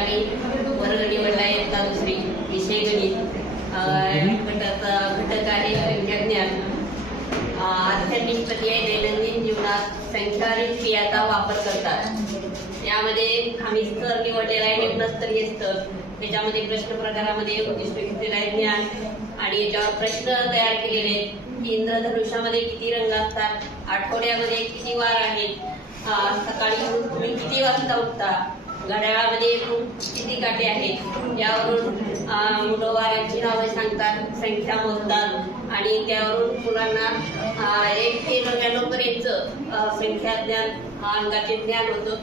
आम्ही वर्ग निवडला इयत्ता दुसरी, विषय गणित. गटाचा घटक आहे संख्याज्ञान. अर्थनिष्पत्ती आहे दैनंदिन जीवनात संख्यावारील क्रियाचा वापर करतात. यामध्ये आम्ही स्तर निवडलेला आहे निम्नस्तरीय स्तर. त्याच्यामध्ये प्रश्न प्रकारामध्ये उद्दिष्ट घेतलेलं आहे ज्ञान आणि याच्यावर प्रश्न तयार केलेले आहेत. इंद्रधनुष्यामध्ये किती रंग असतात, आठवड्यामध्ये किती वार आहेत, सकाळी तुम्ही किती वाजता उठता, घड्याळामध्ये एकूण किती काटे आहेत, यावरून मुलं वारांची नावे सांगतात, संख्या मोजतात आणि त्यावरून मुलांना 1 ते 99 पर्यंत संख्या ज्ञान अंकाचे ज्ञान होतं,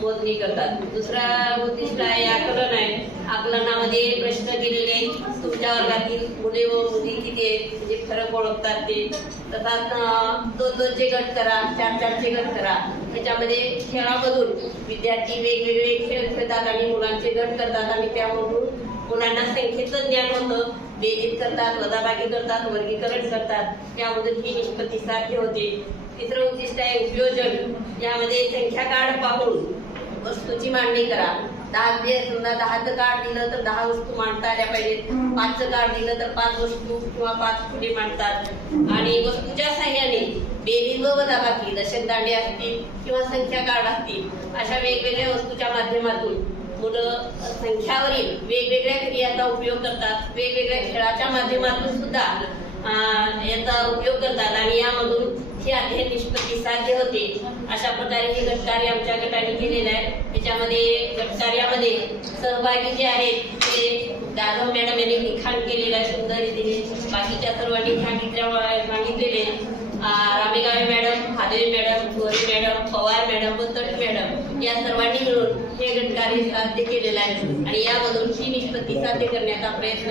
मोजणी करतात. दुसरा उद्दिष्ट आहे आकलन आहे. आकलनामध्ये प्रश्न केलेले आहेत, तुमच्या वर्गातील मुले व मुली किती आहेत म्हणजे फरक ओळखतात ते. तसाच 2-2चे गट करा, 4-4चे गट करा. त्याच्यामध्ये खेळामधून विद्यार्थी वेगवेगळे खेळ खेळतात आणि मुलांचे गट करतात आणि त्यामधून मुलांना संख्येचं ज्ञान होतं, बेरीज करतात, वजाबाकी करतात, वर्गीकरण करतात, त्यामधून ही निष्पत्ती साध्य होते. तिसरं उद्दिष्ट आहे उपयोजन. यामध्ये संख्या कार्ड पाहून वस्तूची मांडणी करा. 10चं कार्ड दिलं तर 10 वस्तू मांडता आल्या पाहिजेत. 5चं कार्ड दिलं तर 5 वस्तू किंवा 5 फुले मांडतात आणि वस्तूच्या साह्याने बेरीज व वजाबाकी, दशक दांडे असतील किंवा संख्या कार्ड असतील, अशा वेगवेगळ्या वस्तूच्या माध्यमातून मुलं संख्यावरील वेगवेगळ्या क्रियाचा उपयोग करतात. वेगवेगळ्या खेळाच्या माध्यमातून सुद्धा याचा उपयोग करतात आणि यामधून ही अध्ययन निष्पत्ती साध्य होते. अशा प्रकारे हे गटकार्य आमच्या गटाने केलेलं आहे. त्याच्यामध्ये गटकार्यामध्ये सहभागी जे आहेत ते जाधव मॅडम यांनी लिखाण केलेलं आहे सुंदर रीतीने. बाकीच्या सर्वांनी सांगितलेले रामेगावे मॅडम, हादवे मॅडम, गोरे मॅडम, पवार मॅडम व तट मॅडम या सर्वांनी मिळून हे गटकार्य साध्य केलेलं आहे आणि यामधून ही निष्पत्ती साध्य करण्याचा प्रयत्न